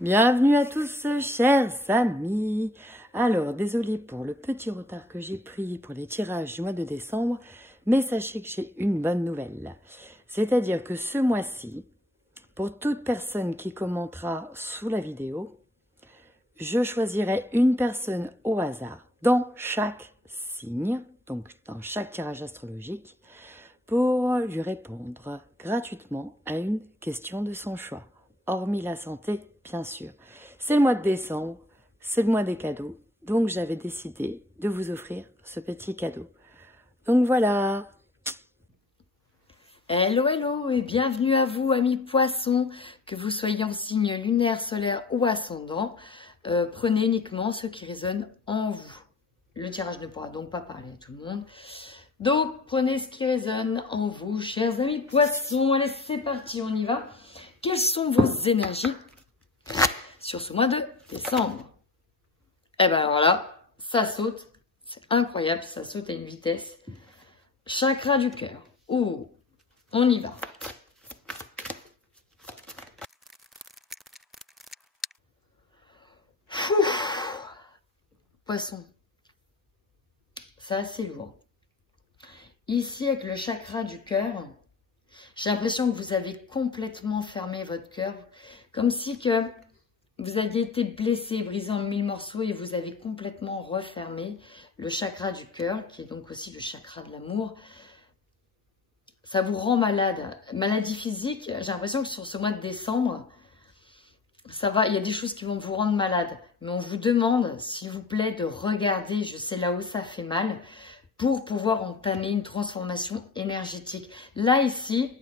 Bienvenue à tous, chers amis. Alors, désolée pour le petit retard que j'ai pris pour les tirages du mois de décembre, mais sachez que j'ai une bonne nouvelle. C'est-à-dire que ce mois-ci, pour toute personne qui commentera sous la vidéo, je choisirai une personne au hasard dans chaque signe, donc dans chaque tirage astrologique, pour lui répondre gratuitement à une question de son choix, hormis la santé, bien sûr. C'est le mois de décembre, c'est le mois des cadeaux, donc j'avais décidé de vous offrir ce petit cadeau. Donc voilà. Hello, hello et bienvenue à vous, amis poissons, que vous soyez en signe lunaire, solaire ou ascendant. Prenez uniquement ce qui résonne en vous. Le tirage ne pourra donc pas parler à tout le monde. Donc, prenez ce qui résonne en vous, chers amis poissons. Allez, c'est parti, on y va. Quelles sont vos énergies sur ce mois de décembre? Eh bien, alors là, ça saute. C'est incroyable, ça saute à une vitesse. Chakra du cœur. Oh, on y va. Poisson. C'est assez lourd. Ici, avec le chakra du cœur, j'ai l'impression que vous avez complètement fermé votre cœur, comme si que vous aviez été blessé, brisé en 1000 morceaux et vous avez complètement refermé le chakra du cœur, qui est donc aussi le chakra de l'amour. Ça vous rend malade. Maladie physique, j'ai l'impression que sur ce mois de décembre, ça va, il y a des choses qui vont vous rendre malade. Mais on vous demande, s'il vous plaît, de regarder, je sais là où ça fait mal, pour pouvoir entamer une transformation énergétique. Là, ici,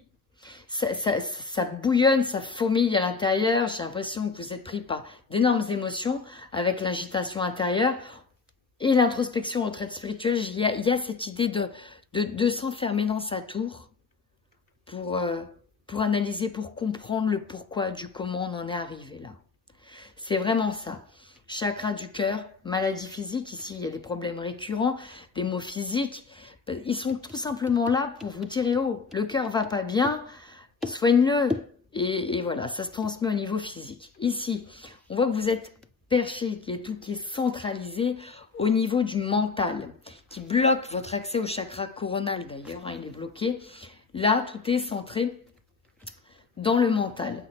ça bouillonne, ça fourmille à l'intérieur. J'ai l'impression que vous êtes pris par d'énormes émotions avec l'agitation intérieure et l'introspection, retraite spirituelle. Il y a cette idée de s'enfermer dans sa tour pour analyser, pour comprendre le pourquoi du comment on en est arrivé là. C'est vraiment ça. Chakra du cœur, maladie physique, ici il y a des problèmes récurrents, des maux physiques. Ils sont tout simplement là pour vous dire, oh, le cœur va pas bien, soigne-le. Et voilà, ça se transmet au niveau physique. Ici, on voit que vous êtes perché, qu'il y a tout qui est centralisé au niveau du mental, qui bloque votre accès au chakra coronal d'ailleurs, hein, il est bloqué. Là, tout est centré dans le mental.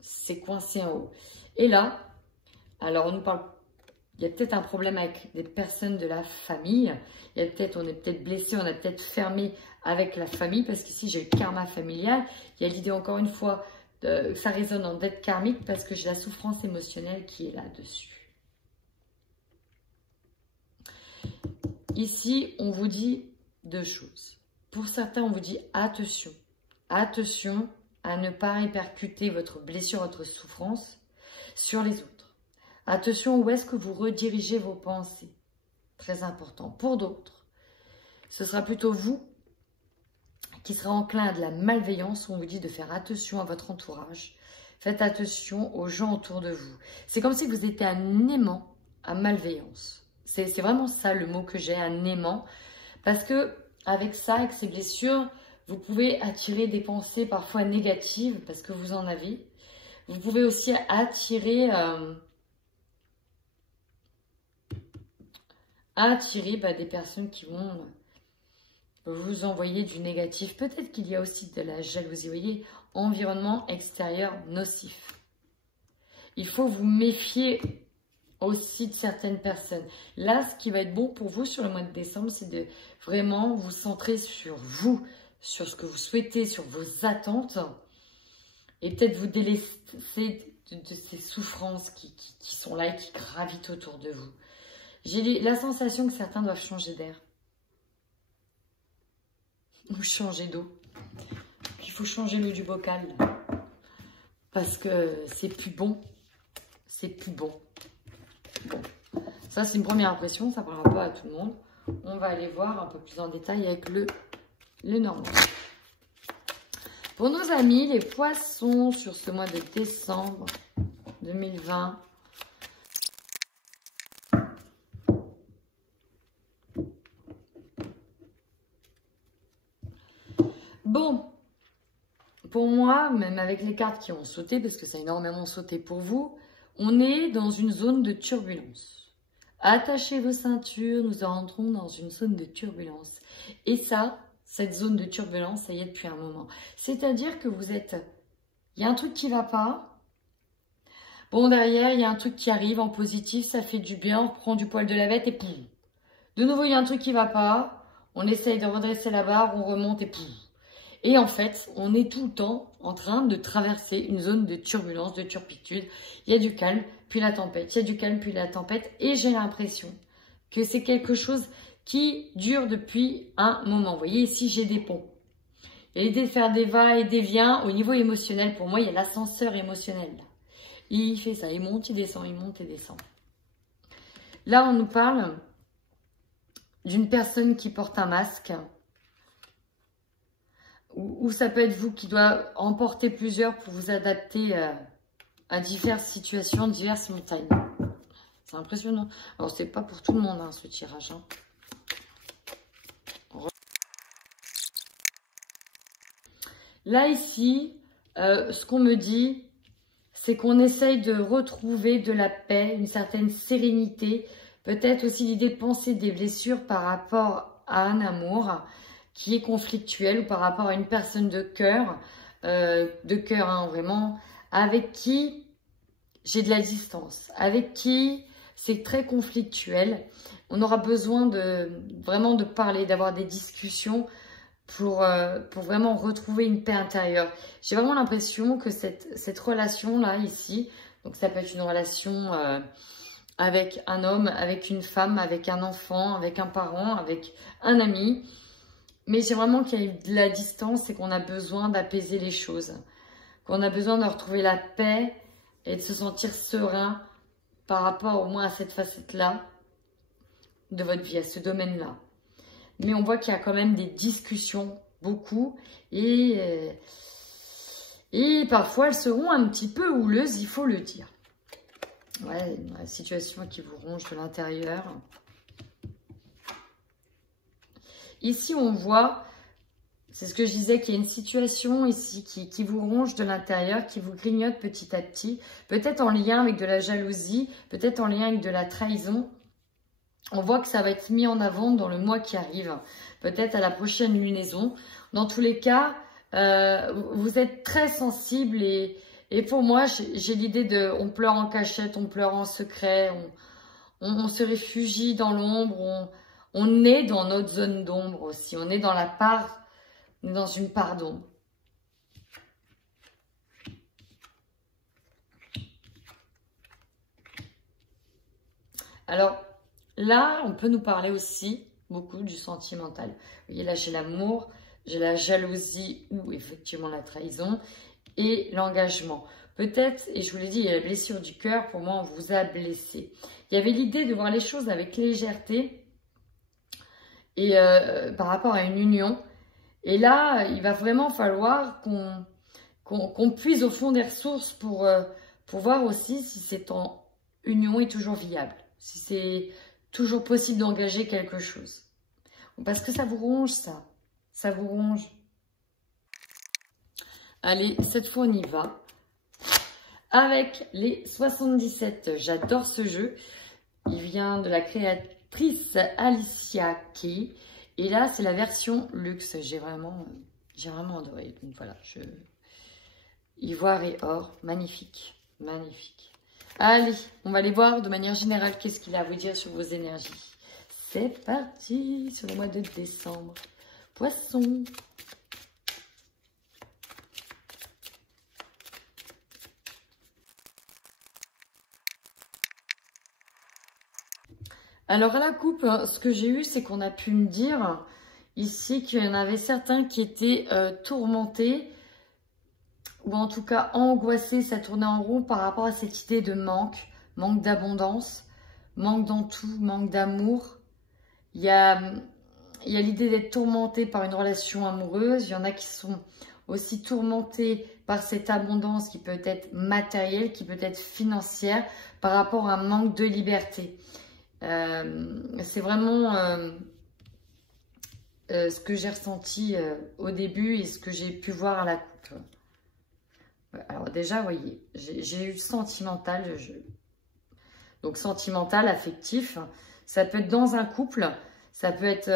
C'est coincé en haut. Et là, alors on nous parle, il y a peut-être un problème avec des personnes de la famille. On est peut-être blessé, on a peut-être fermé avec la famille, parce qu'ici j'ai le karma familial. Il y a l'idée encore une fois, que ça résonne en dette karmique, parce que j'ai la souffrance émotionnelle qui est là-dessus. Ici, on vous dit deux choses. Pour certains, on vous dit attention. Attention à ne pas répercuter votre blessure, votre souffrance sur les autres. Attention où est-ce que vous redirigez vos pensées. Très important. Pour d'autres, ce sera plutôt vous qui serez enclin à de la malveillance. On vous dit de faire attention à votre entourage. Faites attention aux gens autour de vous. C'est comme si vous étiez un aimant à malveillance. C'est vraiment ça le mot que j'ai, un aimant. Parce que avec ça, avec ces blessures, vous pouvez attirer des pensées parfois négatives parce que vous en avez. Vous pouvez aussi attirer des personnes qui vont vous envoyer du négatif. Peut-être qu'il y a aussi de la jalousie. Vous voyez, environnement extérieur nocif. Il faut vous méfier aussi de certaines personnes. Là, ce qui va être bon pour vous sur le mois de décembre, c'est de vraiment vous centrer sur vous, sur ce que vous souhaitez, sur vos attentes, et peut-être vous délaisser de ces souffrances qui sont là et qui gravitent autour de vous. J'ai la sensation que certains doivent changer d'air ou changer d'eau. Il faut changer l'eau du bocal parce que c'est plus bon. C'est plus bon. Bon, ça c'est une première impression, ça ne parlera pas à tout le monde. On va aller voir un peu plus en détail avec le normal. Pour nos amis, les poissons, sur ce mois de décembre 2020. Bon, pour moi, même avec les cartes qui ont sauté, parce que ça a énormément sauté pour vous, on est dans une zone de turbulence. Attachez vos ceintures, nous entrons dans une zone de turbulence. Et ça, cette zone de turbulence, ça y est depuis un moment. C'est-à-dire que vous êtes... Il y a un truc qui ne va pas. Bon, derrière, il y a un truc qui arrive en positif, ça fait du bien, on reprend du poil de la bête et pouf. De nouveau, il y a un truc qui ne va pas. On essaye de redresser la barre, on remonte et pouf. Et en fait, on est tout le temps en train de traverser une zone de turbulence, de turpitude. Il y a du calme, puis la tempête. Il y a du calme, puis la tempête. Et j'ai l'impression que c'est quelque chose qui dure depuis un moment. Vous voyez, ici, j'ai des ponts. Il y a l'idée de faire des va et des viens. Au niveau émotionnel, pour moi, il y a l'ascenseur émotionnel. Il fait ça, il monte, il descend, il monte et descend. Là, on nous parle d'une personne qui porte un masque. Ou ça peut être vous qui doit en porter plusieurs pour vous adapter à diverses situations, diverses montagnes. C'est impressionnant. Alors, c'est pas pour tout le monde, hein, ce tirage. Hein. Là, ici, ce qu'on me dit, c'est qu'on essaye de retrouver de la paix, une certaine sérénité. Peut-être aussi l'idée de penser des blessures par rapport à un amour qui est conflictuel ou par rapport à une personne de cœur hein, vraiment, avec qui j'ai de la distance, avec qui c'est très conflictuel. On aura besoin vraiment de parler, d'avoir des discussions pour vraiment retrouver une paix intérieure. J'ai vraiment l'impression que cette relation-là, ici, donc ça peut être une relation avec un homme, avec une femme, avec un enfant, avec un parent, avec un ami, mais j'ai vraiment qu'il y a de la distance et qu'on a besoin d'apaiser les choses, qu'on a besoin de retrouver la paix et de se sentir serein par rapport au moins à cette facette-là de votre vie, à ce domaine-là. Mais on voit qu'il y a quand même des discussions, beaucoup, et parfois elles seront un petit peu houleuses, il faut le dire. Ouais, une situation qui vous ronge de l'intérieur. Ici, on voit, c'est ce que je disais, qu'il y a une situation ici qui vous ronge de l'intérieur, qui vous grignote petit à petit, peut-être en lien avec de la jalousie, peut-être en lien avec de la trahison. On voit que ça va être mis en avant dans le mois qui arrive, peut-être à la prochaine lunaison. Dans tous les cas, vous êtes très sensible et pour moi, j'ai l'idée de on pleure en cachette, on pleure en secret, on se réfugie dans l'ombre, on est dans notre zone d'ombre aussi, on est dans la part, on est dans une part d'ombre. Alors, là, on peut nous parler aussi beaucoup du sentimental. Vous voyez, là, j'ai l'amour, j'ai la jalousie ou effectivement la trahison et l'engagement. Peut-être, et je vous l'ai dit, il y a la blessure du cœur, pour moi, on vous a blessé. Il y avait l'idée de voir les choses avec légèreté et par rapport à une union. Et là, il va vraiment falloir qu'on puise au fond des ressources pour voir aussi si cette union est toujours viable, si c'est toujours possible d'engager quelque chose. Parce que ça vous ronge, ça. Ça vous ronge. Allez, cette fois, on y va. Avec les 77, j'adore ce jeu. Il vient de la créatrice Alicia Key. Et là, c'est la version luxe. J'ai vraiment adoré. Donc voilà, ivoire et or, magnifique, magnifique. Allez, on va aller voir de manière générale qu'est-ce qu'il a à vous dire sur vos énergies. C'est parti sur le mois de décembre. Poisson. Alors à la coupe, ce que j'ai eu, c'est qu'on a pu me dire ici qu'il y en avait certains qui étaient tourmentés ou en tout cas angoissés, ça tournait en rond par rapport à cette idée de manque d'abondance, manque dans tout, manque d'amour. Il y a l'idée d'être tourmenté par une relation amoureuse. Il y en a qui sont aussi tourmentés par cette abondance qui peut être matérielle, qui peut être financière, par rapport à un manque de liberté. C'est vraiment ce que j'ai ressenti au début et ce que j'ai pu voir à la coupe. Alors déjà, vous voyez, j'ai eu sentimental. Donc sentimental, affectif. Ça peut être dans un couple. Ça peut être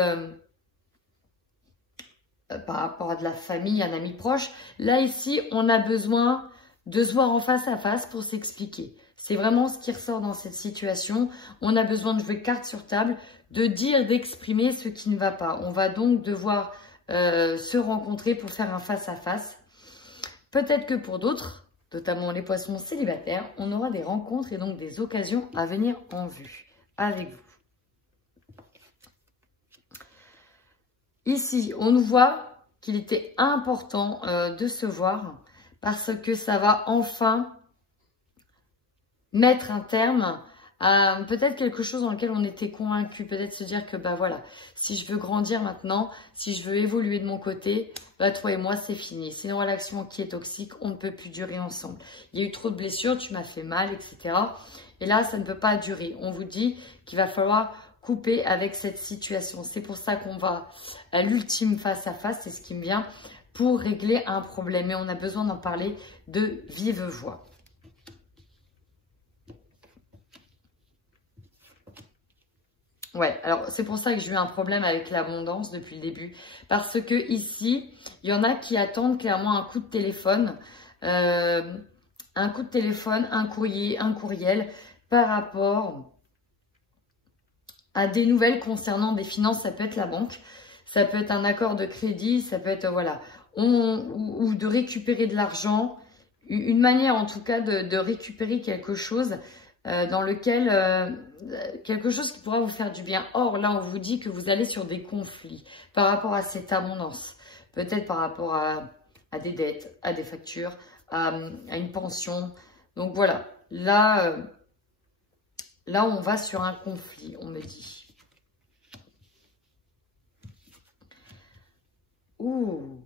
par rapport à de la famille, un ami proche. Là, ici, on a besoin de se voir en face à face pour s'expliquer. C'est vraiment ce qui ressort dans cette situation. On a besoin de jouer carte sur table, de dire, d'exprimer ce qui ne va pas. On va donc devoir se rencontrer pour faire un face à face. Peut-être que pour d'autres, notamment les poissons célibataires, on aura des rencontres et donc des occasions à venir en vue avec vous. Ici, on nous voit qu'il était important de se voir parce que ça va enfin mettre un terme à peut-être quelque chose dans lequel on était convaincu. Peut-être se dire que bah voilà, si je veux grandir maintenant, si je veux évoluer de mon côté, bah toi et moi c'est fini. C'est une relation qui est toxique, on ne peut plus durer ensemble. Il y a eu trop de blessures, tu m'as fait mal, etc. Et là, ça ne peut pas durer. On vous dit qu'il va falloir couper avec cette situation. C'est pour ça qu'on va à l'ultime face à face, c'est ce qui me vient, pour régler un problème. Et on a besoin d'en parler de vive voix. Ouais, alors c'est pour ça que j'ai eu un problème avec l'abondance depuis le début. Parce que ici, il y en a qui attendent clairement un coup de téléphone. Un coup de téléphone, un courrier, un courriel par rapport à des nouvelles concernant des finances. Ça peut être la banque, ça peut être un accord de crédit, ça peut être, voilà, ou de récupérer de l'argent. Une manière en tout cas de récupérer quelque chose dans lequel, quelque chose qui pourra vous faire du bien. Or, là, on vous dit que vous allez sur des conflits par rapport à cette abondance. Peut-être par rapport à des dettes, à des factures, à une pension. Donc voilà, là, là, on va sur un conflit, on me dit. Ouh.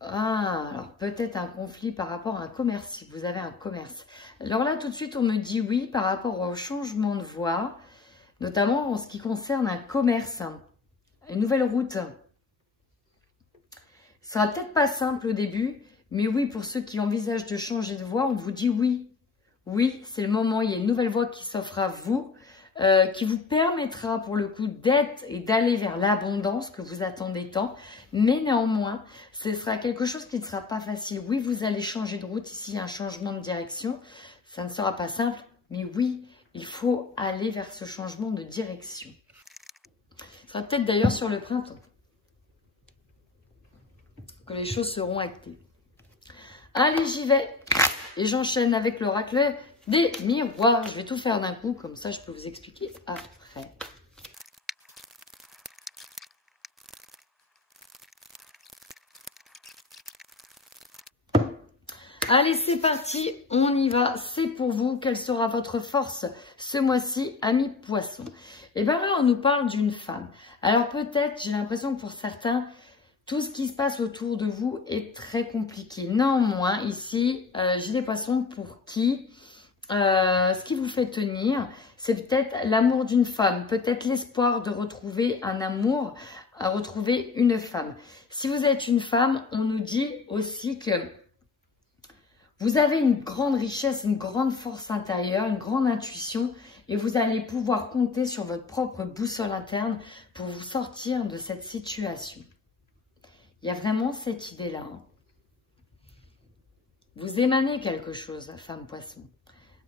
Ah, alors peut-être un conflit par rapport à un commerce, si vous avez un commerce. Alors là, tout de suite, on me dit oui par rapport au changement de voie, notamment en ce qui concerne un commerce, une nouvelle route. Ce sera peut-être pas simple au début, mais oui, pour ceux qui envisagent de changer de voie, on vous dit oui. Oui, c'est le moment, il y a une nouvelle voie qui s'offre à vous, qui vous permettra pour le coup d'être et d'aller vers l'abondance que vous attendez tant. Mais néanmoins, ce sera quelque chose qui ne sera pas facile. Oui, vous allez changer de route, ici il y a un changement de direction. Ça ne sera pas simple, mais oui, il faut aller vers ce changement de direction. Ce sera peut-être d'ailleurs sur le printemps que les choses seront actées. Allez, j'y vais. Et j'enchaîne avec l'oracle des miroirs. Je vais tout faire d'un coup, comme ça je peux vous expliquer après. Allez, c'est parti, on y va. C'est pour vous. Quelle sera votre force ce mois-ci, amis poissons? Et bien là, on nous parle d'une femme. Alors peut-être, j'ai l'impression que pour certains, tout ce qui se passe autour de vous est très compliqué. Néanmoins, ici, j'ai des poissons pour qui ce qui vous fait tenir, c'est peut-être l'amour d'une femme, peut-être l'espoir de retrouver un amour, à retrouver une femme. Si vous êtes une femme, on nous dit aussi que vous avez une grande richesse, une grande force intérieure, une grande intuition et vous allez pouvoir compter sur votre propre boussole interne pour vous sortir de cette situation. Il y a vraiment cette idée-là. Hein. Vous émanez quelque chose, femme poisson.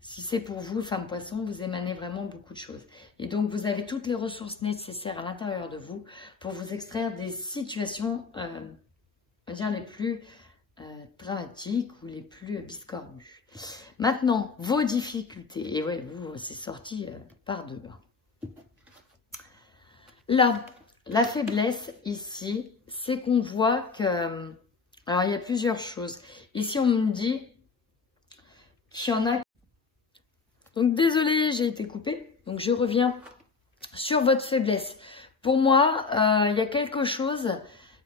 Si c'est pour vous, femme poisson, vous émanez vraiment beaucoup de choses. Et donc, vous avez toutes les ressources nécessaires à l'intérieur de vous pour vous extraire des situations, on va dire, les plus dramatiques ou les plus biscornues. Maintenant, vos difficultés. Et oui, vous, c'est sorti par deux. Là, la faiblesse ici, c'est qu'on voit que... Alors, il y a plusieurs choses. Ici, on me dit qu'il y en a... Donc, désolée, j'ai été coupée. Donc, je reviens sur votre faiblesse. Pour moi, il y a quelque chose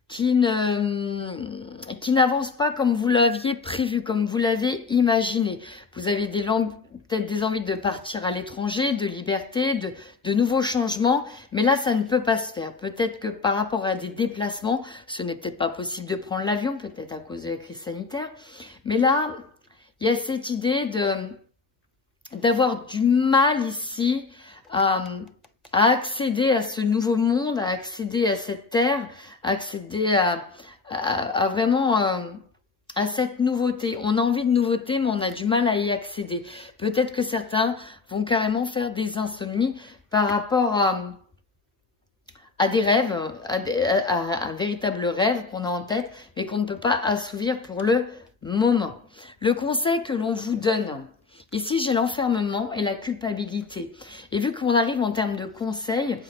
qui n'avance pas comme vous l'aviez prévu, comme vous l'avez imaginé. Vous avez peut-être des envies de partir à l'étranger, de liberté, de nouveaux changements. Mais là, ça ne peut pas se faire. Peut-être que par rapport à des déplacements, ce n'est peut-être pas possible de prendre l'avion, peut-être à cause de la crise sanitaire. Mais là, il y a cette idée d'avoir du mal ici à accéder à ce nouveau monde, à accéder à cette terre, à accéder à vraiment à cette nouveauté. On a envie de nouveauté, mais on a du mal à y accéder. Peut-être que certains vont carrément faire des insomnies par rapport à des rêves, à un véritable rêve qu'on a en tête, mais qu'on ne peut pas assouvir pour le moment. Le conseil que l'on vous donne, ici j'ai l'enfermement et la culpabilité. Et vu qu'on arrive en termes de conseils,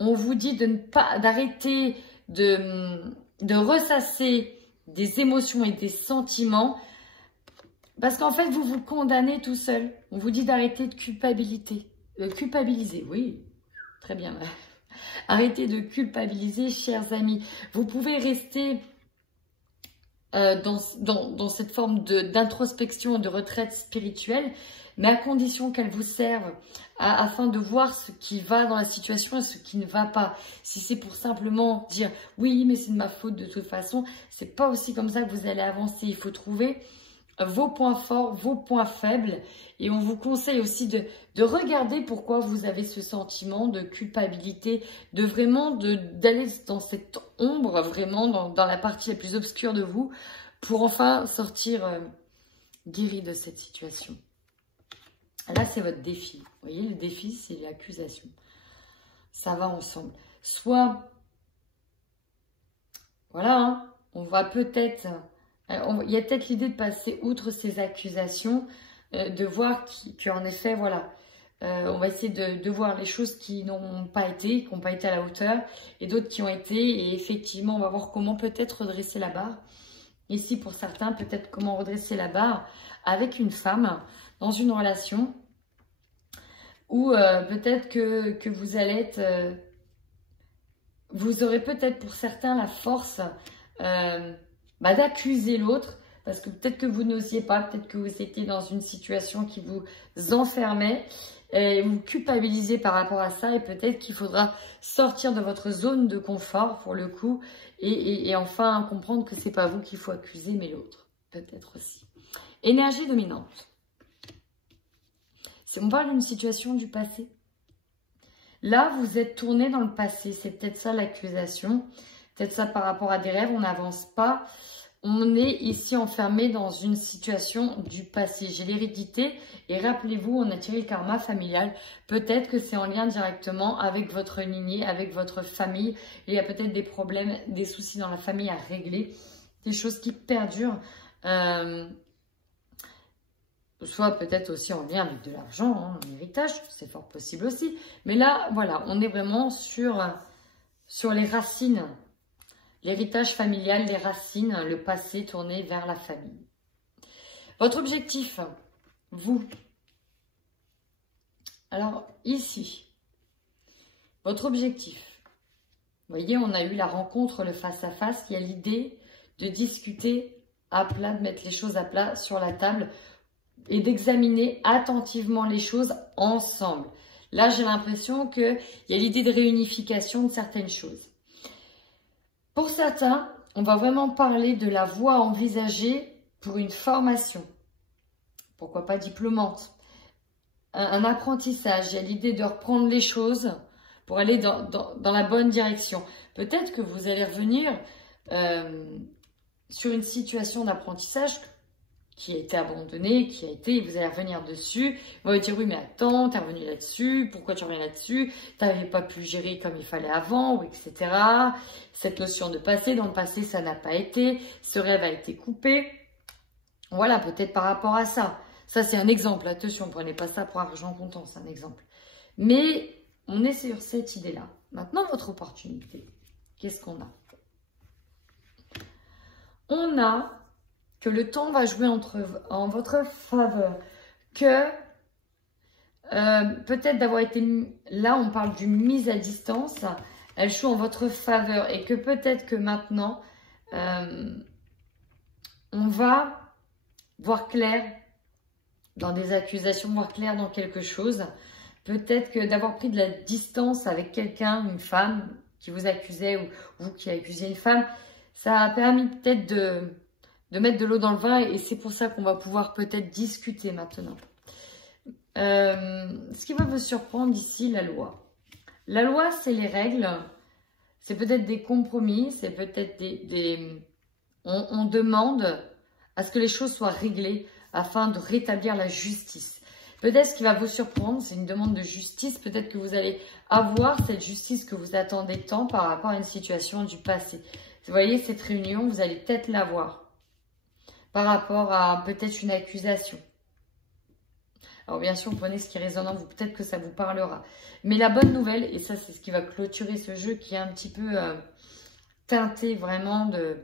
on vous dit de ne pas d'arrêter de ressasser des émotions et des sentiments, parce qu'en fait vous vous condamnez tout seul. On vous dit d'arrêter de culpabiliser, oui, très bien. Arrêtez de culpabiliser, chers amis. Vous pouvez rester dans cette forme d'introspection, de retraite spirituelle, mais à condition qu'elle vous serve afin de voir ce qui va dans la situation et ce qui ne va pas. Si c'est pour simplement dire « oui, mais c'est de ma faute de toute façon », c'est pas aussi comme ça que vous allez avancer. Il faut trouver vos points forts, vos points faibles, et on vous conseille aussi de regarder pourquoi vous avez ce sentiment de culpabilité, de vraiment d'aller dans cette ombre, vraiment dans la partie la plus obscure de vous, pour enfin sortir guéri de cette situation. Là, c'est votre défi. Vous voyez, le défi, c'est l'accusation. Ça va ensemble. Soit, voilà, hein, on va peut-être... Il y a peut-être l'idée de passer outre ces accusations, de voir qu'en effet, voilà, on va essayer de voir les choses qui n'ont pas été, qui n'ont pas été à la hauteur, et d'autres qui ont été, et effectivement, on va voir comment peut-être redresser la barre. Ici, pour certains, peut-être comment redresser la barre avec une femme dans une relation, ou peut-être que vous allez être... vous aurez peut-être pour certains la force... d'accuser l'autre, parce que peut-être que vous n'osiez pas, peut-être que vous étiez dans une situation qui vous enfermait, et vous culpabilisez par rapport à ça, et peut-être qu'il faudra sortir de votre zone de confort pour le coup, et enfin comprendre que c'est pas vous qu'il faut accuser, mais l'autre, peut-être aussi. Énergie dominante. Si on parle d'une situation du passé, là vous êtes tourné dans le passé, c'est peut-être ça l'accusation. Peut-être ça par rapport à des rêves, on n'avance pas. On est ici enfermé dans une situation du passé. J'ai l'hérédité et rappelez-vous, on a tiré le karma familial. Peut-être que c'est en lien directement avec votre lignée, avec votre famille. Il y a peut-être des problèmes, des soucis dans la famille à régler. Des choses qui perdurent. Soit peut-être aussi en lien avec de l'argent, hein, un héritage, c'est fort possible aussi. Mais là, voilà, on est vraiment sur les racines. L'héritage familial, les racines, le passé tourné vers la famille. Votre objectif, vous. Alors, ici, votre objectif. Vous voyez, on a eu la rencontre, le face-à-face. Il y a l'idée de discuter à plat, de mettre les choses à plat sur la table et d'examiner attentivement les choses ensemble. Là, j'ai l'impression qu'il y a l'idée de réunification de certaines choses. Pour certains, on va vraiment parler de la voie envisagée pour une formation. Pourquoi pas diplômante? Un apprentissage. Il y a l'idée de reprendre les choses pour aller dans la bonne direction. Peut-être que vous allez revenir sur une situation d'apprentissage qui a été abandonnée, vous allez revenir dessus. Vous allez dire, oui, mais attends, t'es revenu là-dessus, pourquoi tu reviens là-dessus? T'avais pas pu gérer comme il fallait avant, etc. Cette notion de passé, dans le passé, ça n'a pas été, ce rêve a été coupé. Voilà, peut-être par rapport à ça. Ça, c'est un exemple, attention, prenez pas ça pour argent comptant, c'est un exemple. Mais on est sur cette idée-là. Maintenant, votre opportunité, qu'est-ce qu'on a? On a que le temps va jouer en votre faveur, que peut-être d'avoir été, là on parle d'une mise à distance, elle joue en votre faveur et que peut-être que maintenant, on va voir clair dans des accusations, voir clair dans quelque chose. Peut-être que d'avoir pris de la distance avec quelqu'un, une femme qui vous accusait ou vous qui accusez une femme, ça a permis peut-être de mettre de l'eau dans le vin et c'est pour ça qu'on va pouvoir peut-être discuter maintenant. Ce qui va vous surprendre ici, la loi. La loi, c'est les règles, c'est peut-être des compromis, c'est peut-être on demande à ce que les choses soient réglées afin de rétablir la justice. Peut-être ce qui va vous surprendre, c'est une demande de justice. Peut-être que vous allez avoir cette justice que vous attendez tant par rapport à une situation du passé. Vous voyez, cette réunion, vous allez peut-être l'avoir par rapport à peut-être une accusation. Alors bien sûr, prenez ce qui résonne en vous, peut-être que ça vous parlera. Mais la bonne nouvelle, et ça c'est ce qui va clôturer ce jeu qui est un petit peu teinté vraiment de,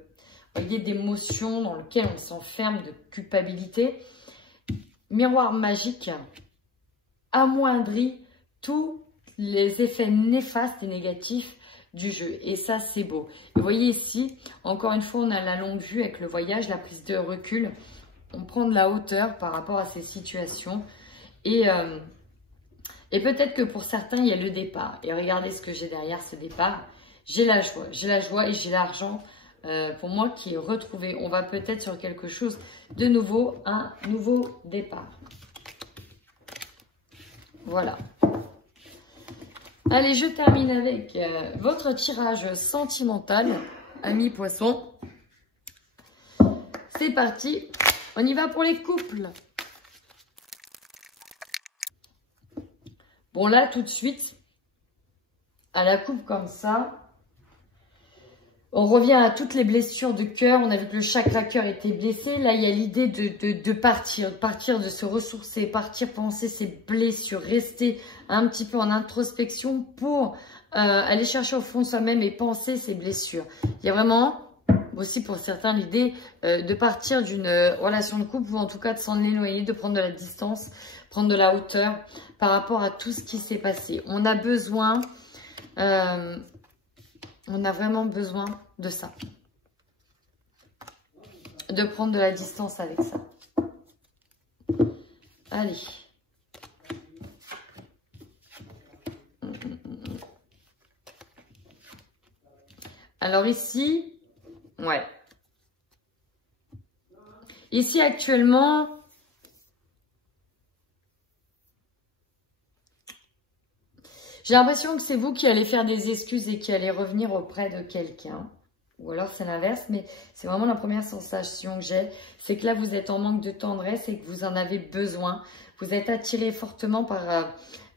vous voyez, d'émotions dans lequel on s'enferme, de culpabilité. Miroir magique amoindrit tous les effets néfastes et négatifs du jeu. Et ça, c'est beau. Et vous voyez ici, encore une fois, on a la longue vue avec le voyage, la prise de recul. On prend de la hauteur par rapport à ces situations. Et peut-être que pour certains, il y a le départ. Et regardez ce que j'ai derrière ce départ. J'ai la joie et j'ai l'argent pour moi qui est retrouvé. On va peut-être sur quelque chose de nouveau, un nouveau départ. Voilà. Allez, je termine avec votre tirage sentimental, amis poissons. C'est parti, on y va pour les couples. Bon, là, tout de suite, à la coupe comme ça, on revient à toutes les blessures de cœur. On a vu que le chakra cœur était blessé. Là, il y a l'idée de partir, de se ressourcer, partir penser ses blessures, rester un petit peu en introspection pour aller chercher au fond de soi-même et penser ses blessures. Il y a vraiment aussi pour certains l'idée de partir d'une relation de couple ou en tout cas de s'en éloigner, de prendre de la distance, prendre de la hauteur par rapport à tout ce qui s'est passé. On a besoin... on a vraiment besoin de ça. De prendre de la distance avec ça. Allez. Alors ici, ouais. Ici actuellement, j'ai l'impression que c'est vous qui allez faire des excuses et qui allez revenir auprès de quelqu'un. Ou alors c'est l'inverse, mais c'est vraiment la première sensation que j'ai. C'est que là, vous êtes en manque de tendresse et que vous en avez besoin. Vous êtes attiré fortement par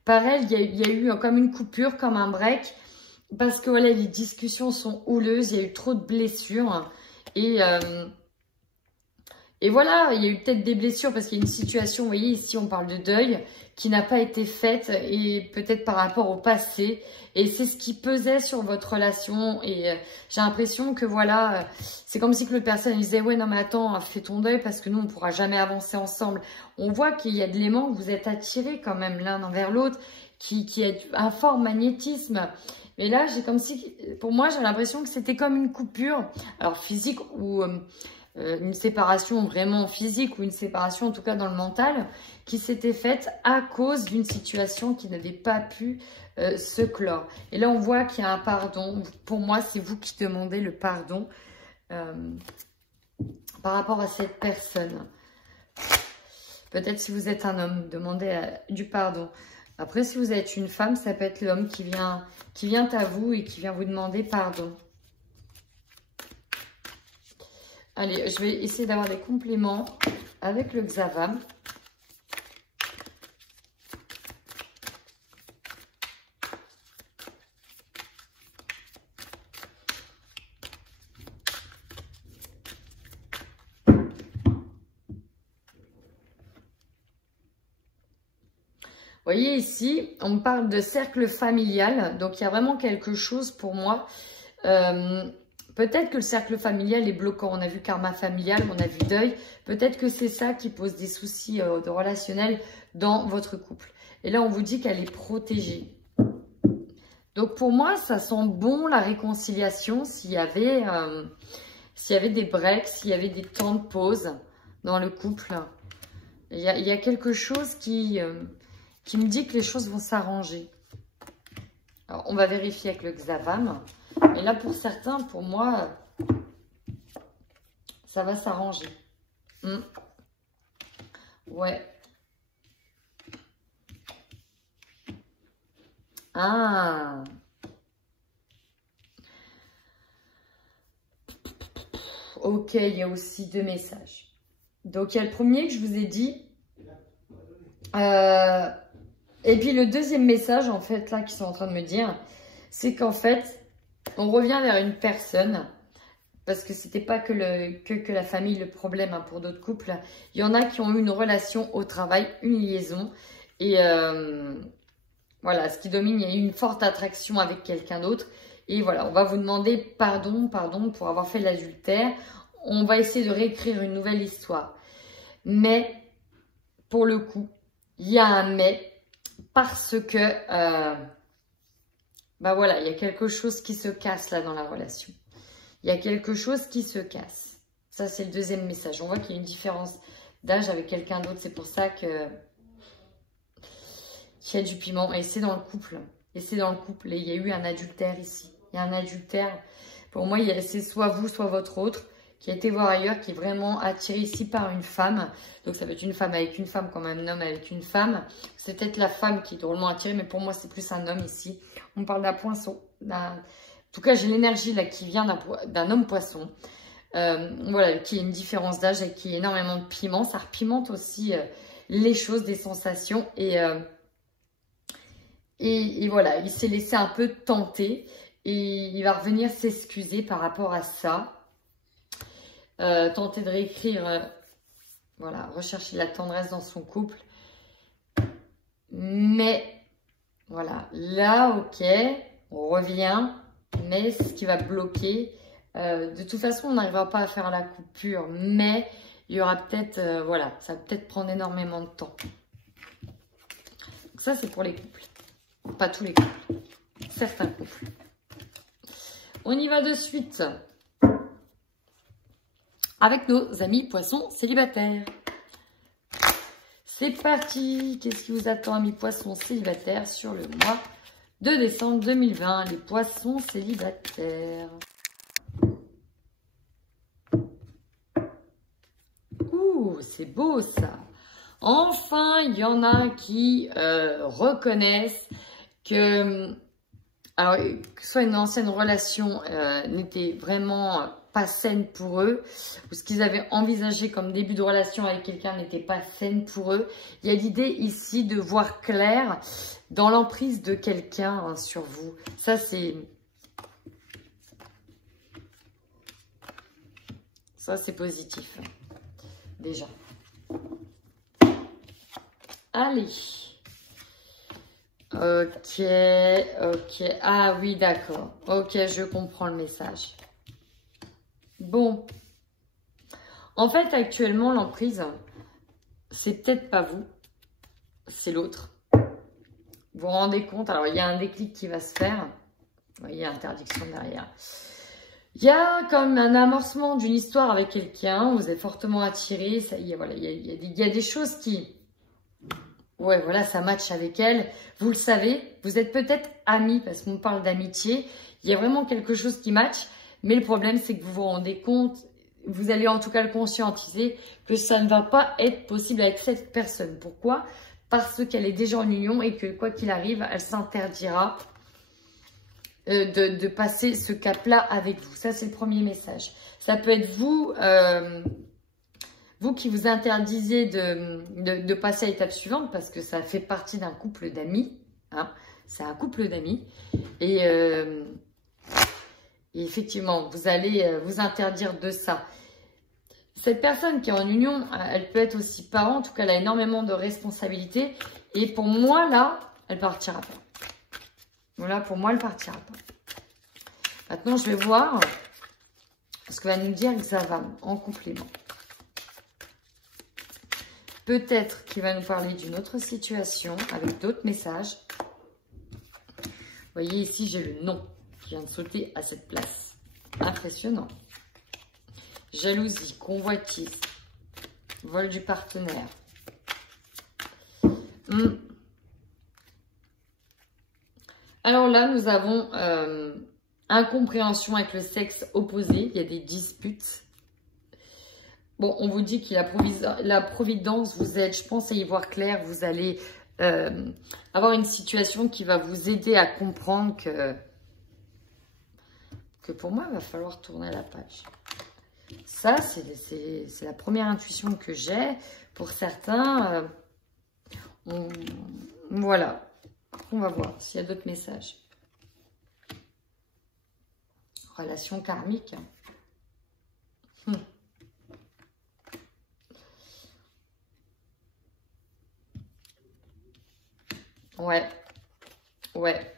elle. Il y a eu comme une coupure, comme un break. Parce que voilà, les discussions sont houleuses. Il y a eu trop de blessures. Et voilà, il y a eu peut-être des blessures parce qu'il y a une situation, vous voyez, ici on parle de deuil qui n'a pas été faite et peut-être par rapport au passé. Et c'est ce qui pesait sur votre relation. Et j'ai l'impression que voilà, c'est comme si que l'autre personne disait « Ouais, non mais attends, fais ton deuil parce que nous on ne pourra jamais avancer ensemble. » On voit qu'il y a de l'aimant, vous êtes attirés quand même l'un envers l'autre, qui a un fort magnétisme. Mais là, j'ai comme si, pour moi, j'ai l'impression que c'était comme une coupure, alors physique ou... une séparation vraiment physique ou une séparation en tout cas dans le mental qui s'était faite à cause d'une situation qui n'avait pas pu se clore. Et là on voit qu'il y a un pardon. Pour moi c'est vous qui demandez le pardon par rapport à cette personne. Peut-être si vous êtes un homme, demandez du pardon. Après si vous êtes une femme, ça peut être l'homme qui vient à vous et qui vient vous demander pardon. Allez, je vais essayer d'avoir des compléments avec le Xavam. Vous voyez ici, on me parle de cercle familial. Donc, il y a vraiment quelque chose pour moi. Peut-être que le cercle familial est bloquant. On a vu karma familial, on a vu deuil. Peut-être que c'est ça qui pose des soucis de relationnel dans votre couple. Et là, on vous dit qu'elle est protégée. Donc, pour moi, ça sent bon la réconciliation s'il y avait des breaks, s'il y avait des temps de pause dans le couple. Il y a quelque chose qui me dit que les choses vont s'arranger. Alors, on va vérifier avec le Xavam. Et là, pour certains, pour moi, ça va s'arranger. Ouais. Ah. Ok, il y a aussi 2 messages. Donc, il y a le premier que je vous ai dit. Et puis, le deuxième message, en fait, là, qu'ils sont en train de me dire, c'est qu'en fait, on revient vers une personne, parce que c'était pas que la famille le problème, hein, pour d'autres couples. Il y en a qui ont eu une relation au travail, une liaison. Et voilà, ce qui domine, il y a eu une forte attraction avec quelqu'un d'autre. Et voilà, on va vous demander pardon pour avoir fait l'adultère. On va essayer de réécrire une nouvelle histoire. Mais, pour le coup, il y a un mais, parce que, bah voilà, il y a quelque chose qui se casse là dans la relation. Il y a quelque chose qui se casse. Ça, c'est le deuxième message. On voit qu'il y a une différence d'âge avec quelqu'un d'autre. C'est pour ça que qu'il y a du piment. Et c'est dans le couple. Et c'est dans le couple. Et il y a eu un adultère ici. Il y a un adultère. Pour moi, c'est soit vous, soit votre autre qui a été voir ailleurs, qui est vraiment attiré ici par une femme. Donc, ça peut être une femme avec une femme comme un homme avec une femme. C'est peut-être la femme qui est drôlement attirée, mais pour moi, c'est plus un homme ici. On parle d'un poisson. En tout cas, j'ai l'énergie là qui vient d'un homme poisson. Voilà, qui a une différence d'âge et qui a énormément de piment. Ça repimente aussi les choses, des sensations. Et voilà, il s'est laissé un peu tenter. Et il va revenir s'excuser par rapport à ça. Tenter de réécrire, voilà, rechercher la tendresse dans son couple. Mais, voilà, là, ok, on revient. Mais ce qui va bloquer, de toute façon, on n'arrivera pas à faire la coupure. Mais il y aura peut-être, voilà, ça va peut-être prendre énormément de temps. Donc ça, c'est pour les couples. Pas tous les couples, certains couples. On y va de suite avec nos amis poissons célibataires. C'est parti. Qu'est-ce qui vous attend, amis poissons célibataires, sur le mois de décembre 2020, les poissons célibataires? Ouh, c'est beau ça. Enfin, il y en a qui reconnaissent que, alors, que soit une ancienne relation n'était vraiment pas saine pour eux, ou ce qu'ils avaient envisagé comme début de relation avec quelqu'un n'était pas saine pour eux. Il y a l'idée ici de voir clair dans l'emprise de quelqu'un, hein, sur vous. Ça, c'est positif, déjà. Allez. Ok, ok. Ah oui, d'accord. Ok, je comprends le message. Bon. En fait, actuellement, l'emprise, c'est peut-être pas vous, c'est l'autre. Vous vous rendez compte? Alors, il y a un déclic qui va se faire. Vous voyez, interdiction derrière. Il y a comme un amorcement d'une histoire avec quelqu'un. Vous êtes fortement attiré. Ça y est, voilà, il y a des choses qui... Ouais, voilà, ça match avec elle. Vous le savez, vous êtes peut-être amis, parce qu'on parle d'amitié. Il y a vraiment quelque chose qui match. Mais le problème, c'est que vous vous rendez compte, vous allez en tout cas le conscientiser, que ça ne va pas être possible avec cette personne. Pourquoi? Parce qu'elle est déjà en union et que quoi qu'il arrive, elle s'interdira de passer ce cap-là avec vous. Ça, c'est le premier message. Ça peut être vous... vous qui vous interdisez de passer à l'étape suivante, parce que ça fait partie d'un couple d'amis. Hein, c'est un couple d'amis. Et effectivement, vous allez vous interdire de ça. Cette personne qui est en union, elle peut être aussi parent. En tout cas, elle a énormément de responsabilités. Et pour moi, là, elle partira pas. Voilà, pour moi, elle partira pas. Maintenant, je vais voir ce que va nous dire Xavam en complément. Peut-être qu'il va nous parler d'une autre situation avec d'autres messages. Vous voyez ici, j'ai le nom qui vient de sauter à cette place. Impressionnant. Jalousie, convoitise, vol du partenaire. Alors là, nous avons incompréhension avec le sexe opposé. Il y a des disputes. Bon, on vous dit que la providence vous aide. Je pense à y voir clair. Vous allez avoir une situation qui va vous aider à comprendre que pour moi, il va falloir tourner la page. Ça, c'est la première intuition que j'ai. Pour certains, voilà. On va voir s'il y a d'autres messages. Relation karmique. Ouais. Ouais.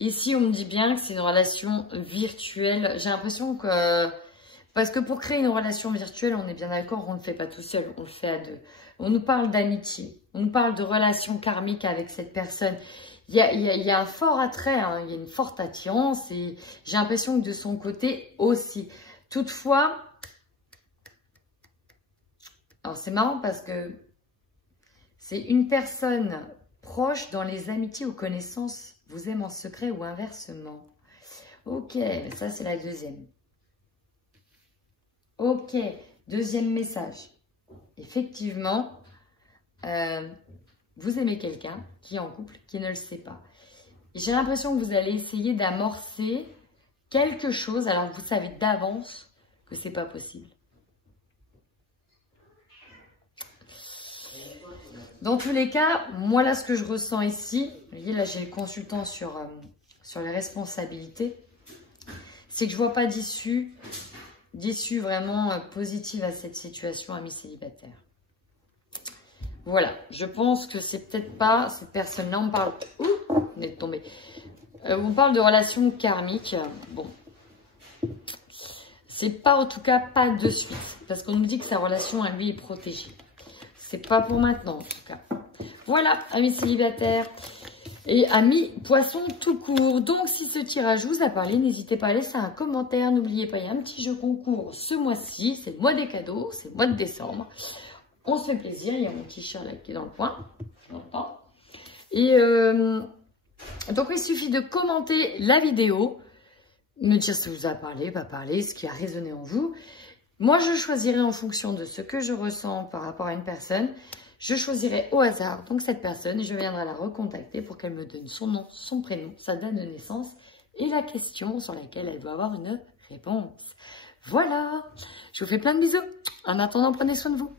Ici, on me dit bien que c'est une relation virtuelle. J'ai l'impression que... Parce que pour créer une relation virtuelle, on est bien d'accord, on ne le fait pas tout seul, on le fait à deux. On nous parle d'amitié, on nous parle de relation karmique avec cette personne. Il y a un fort attrait, hein, il y a une forte attirance et j'ai l'impression que de son côté aussi. Toutefois, alors c'est marrant parce que c'est une personne proche dans les amitiés ou connaissances vous aime en secret ou inversement. Ok, ça c'est la deuxième. Ok, deuxième message. Effectivement, vous aimez quelqu'un qui est en couple, qui ne le sait pas. J'ai l'impression que vous allez essayer d'amorcer quelque chose alors que vous savez d'avance que c'est pas possible. Dans tous les cas, moi là ce que je ressens ici, vous voyez là j'ai le consultant sur les responsabilités, c'est que je vois pas d'issue vraiment positive à cette situation, amis célibataires. Voilà, je pense que c'est peut-être pas cette personne-là, on parle... Ouh, on est tombé. On parle de relations karmiques. Bon, c'est pas en tout cas pas de suite, parce qu'on nous dit que sa relation à lui est protégée. C'est pas pour maintenant en tout cas. Voilà, amis célibataires et amis poissons tout court. Donc si ce tirage vous a parlé, n'hésitez pas à laisser un commentaire. N'oubliez pas, il y a un petit jeu concours ce mois-ci. C'est le mois des cadeaux, c'est le mois de décembre. On se fait plaisir, il y a mon t-shirt là qui est dans le coin. Et donc il suffit de commenter la vidéo, me dire si ça vous a parlé, pas parlé, ce qui a résonné en vous. Moi, je choisirai en fonction de ce que je ressens par rapport à une personne. Je choisirai au hasard donc cette personne et je viendrai la recontacter pour qu'elle me donne son nom, son prénom, sa date de naissance et la question sur laquelle elle doit avoir une réponse. Voilà, je vous fais plein de bisous. En attendant, prenez soin de vous.